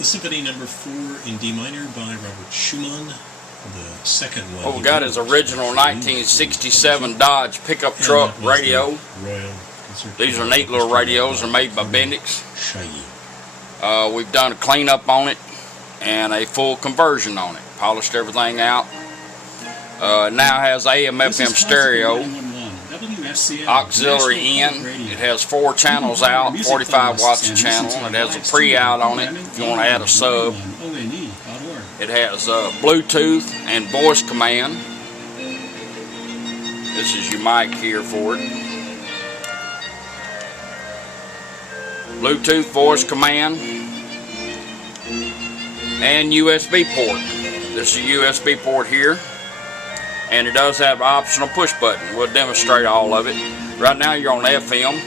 The Symphony Number 4 in D minor by Robert Schumann. The second one. What we got is original 1967 Dodge pickup truck radio. These are neat little radios. They're made by Bendix. We've done a cleanup on it and a full conversion on it. Polished everything out. It now has AM/FM stereo, auxiliary in. It has 4 channels out, 45 watts a channel. It has a pre-out on it if you want to add a sub. It has Bluetooth and voice command. This is your mic here for it. Bluetooth, voice command, and USB port. This is a USB port here. And it does have an optional push button. We'll demonstrate all of it. Right now you're on FM.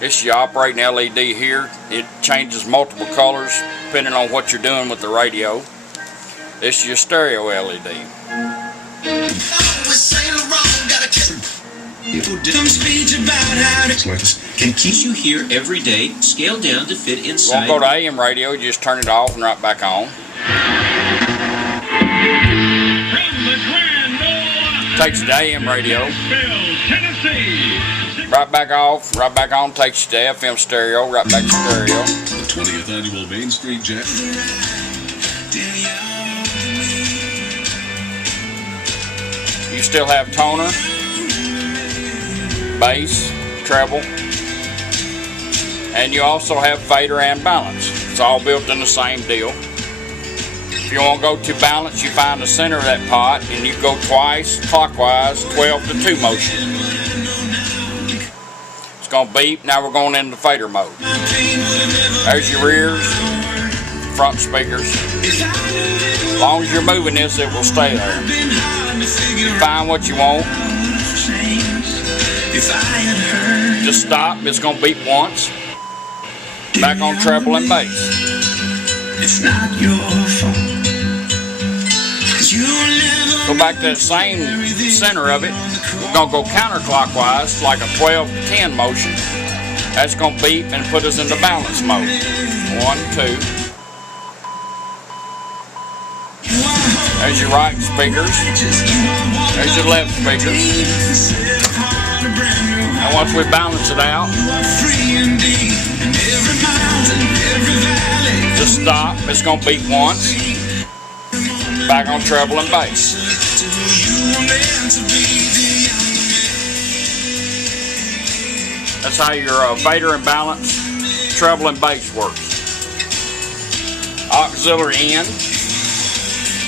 This is your operating LED here. It changes multiple colors depending on what you're doing with the radio. This is your stereo LED. Can keep you here every day, scaled down to fit inside. We'll go to AM radio, you just turn it off and right back on. Takes you to AM radio. Right back off, right back on, takes you to FM stereo, right back to stereo. The 20th annual Main Street Jack. You still have toner, bass, treble, and you also have fader and balance. It's all built in the same deal. If you want to go to balance, you find the center of that pot and you go twice clockwise, 12 to 2 motion. It's going to beep. Now we're going into fader mode. There's your rears, front speakers. As long as you're moving this, it will stay there. Find what you want. Just stop. It's going to beep once. Back on treble and bass. It's not your fault. Go back to that same center of it. We're going to go counterclockwise like a 12 to 10 motion. That's going to beep and put us into balance mode. 1, 2. There's your right speakers. There's your left speakers. And once we balance it out, just stop. It's going to beep once. Back on treble and bass. That's how your fader and balance, treble and bass works. Auxiliary in.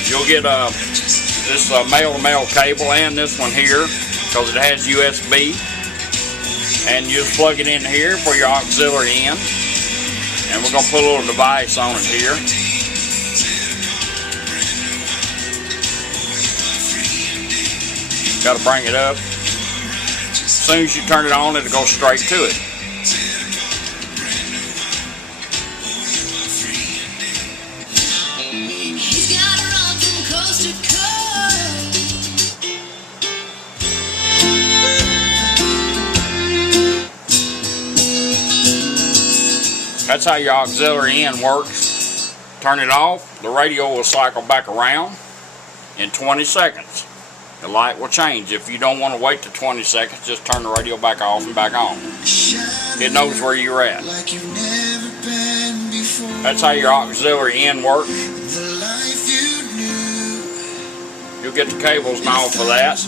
You'll get this male-to-male cable and this one here because it has USB. And you just plug it in here for your auxiliary in. And we're going to put a little device on it here. Got to bring it up. As soon as you turn it on, it'll go straight to it. That's how your auxiliary in works. Turn it off, the radio will cycle back around in 20 seconds. The light will change. If you don't want to wait to 20 seconds, just turn the radio back off and back on. It knows where you're at. That's how your auxiliary in works. You'll get the cables and all for that.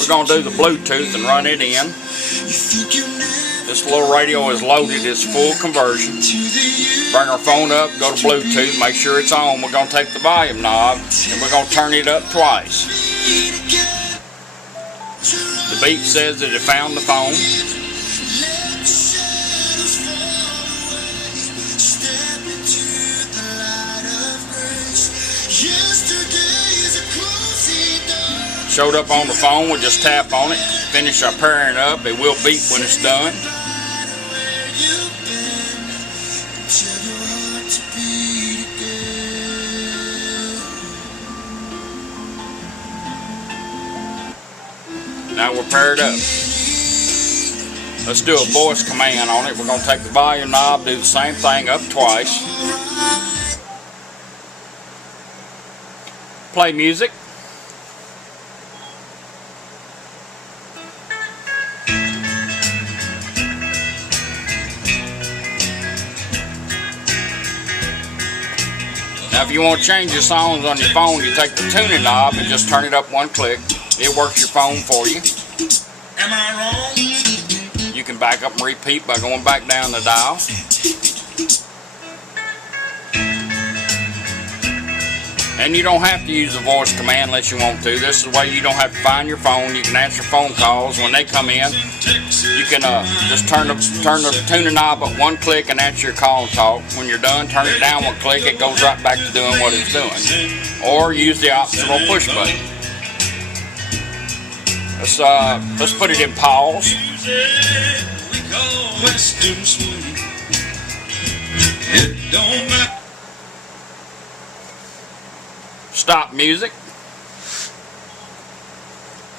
We're going to do the Bluetooth and run it in. This little radio is loaded, it's full conversion. Bring our phone up, go to Bluetooth, make sure it's on. We're going to take the volume knob and we're going to turn it up twice. The beep says that it found the phone. Showed up on the phone, we'll just tap on it, finish our pairing up, it will beep when it's done. Now we're paired up. Let's do a voice command on it. We're going to take the volume knob, do the same thing up twice. Play music. Now if you want to change your songs on your phone, you take the tuning knob and just turn it up one click. It works your phone for you. Am I wrong? You can back up and repeat by going back down the dial. And you don't have to use the voice command unless you want to. This is the way you don't have to find your phone. You can answer phone calls when they come in. You can just turn the tuning knob up one click and answer your call and talk. When you're done, turn it down one click. It goes right back to doing what it's doing. Or use the optional push button. Let's put it in pause. Stop music.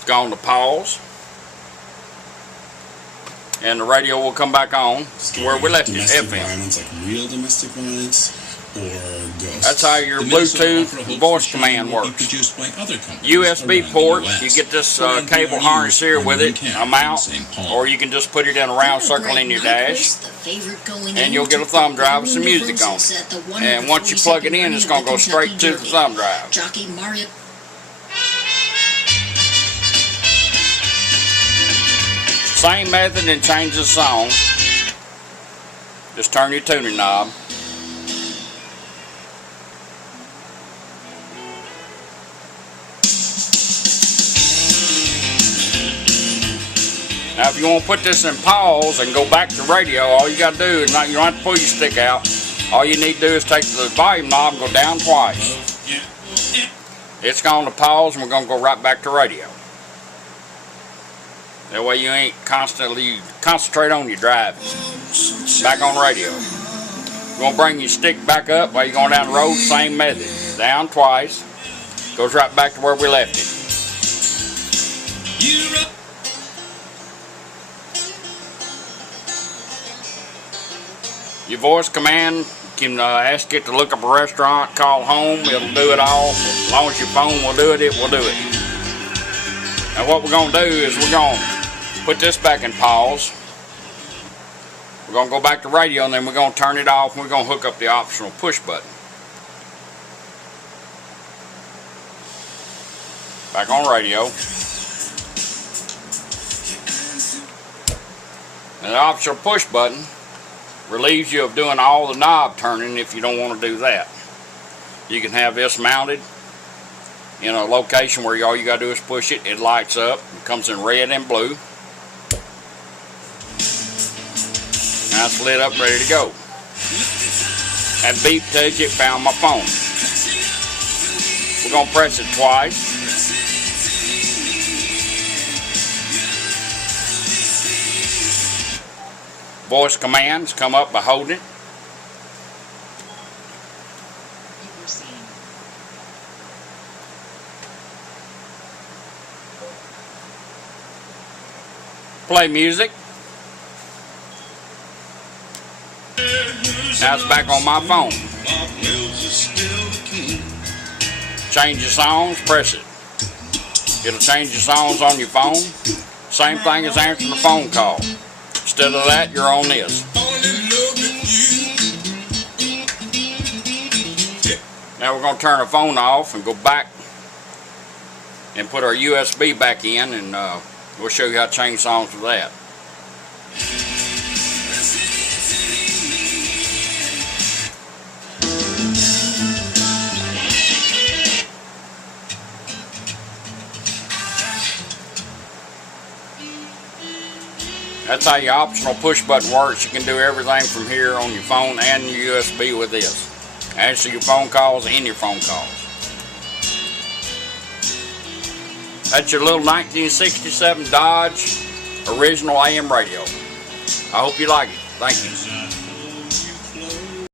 Go on to pause. And the radio will come back on to where we left it, domestic FM. violence, like real domestic violence, or ghosts. That's how your The Minnesota Bluetooth Opera hopes voice for command showing will be works. produced by other companies USB around port, the West. you get this Put on cable PRUs harness here on with your it, camera a mount, in St. Paul. or you can just put it in a round circle in your dash, and you'll get a thumb drive with some music on it. And once you plug it in, it's going to go straight to the thumb drive. Jockey Mario. Same method and change the song. Just turn your tuning knob. Now if you want to put this in pause and go back to radio, all you got to do is you don't have to pull your stick out. All you need to do is take the volume knob and go down twice. It's going to pause and we're going to go right back to radio. That way you ain't constantly concentrate on your driving. Back on radio. You're going to bring your stick back up while you're going down the road, same method. Down twice. Goes right back to where we left it. Your voice command can ask it to look up a restaurant, call home, it'll do it all. As long as your phone will do it, it will do it. Now what we're going to do is we're going to put this back in pause. We're going to go back to radio and then we're going to turn it off and we're going to hook up the optional push button. Back on radio. And the optional push button relieves you of doing all the knob turning if you don't want to do that. You can have this mounted in a location where all you got to do is push it. It lights up. It comes in red and blue. Now it's lit up, ready to go. That beep tells you it found my phone. We're going to press it twice. Voice commands come up by holding it. Play music. Now it's back on my phone. Change your songs, press it. It'll change your songs on your phone. Same thing as answering a phone call. Instead of that, you're on this. Now we're going to turn our phone off and go back and put our USB back in, and we'll show you how to change songs with that. That's how your optional push button works. You can do everything from here on your phone and your USB with this. Answer your phone calls and your phone calls. That's your little 1967 Dodge original AM radio. I hope you like it. Thank you.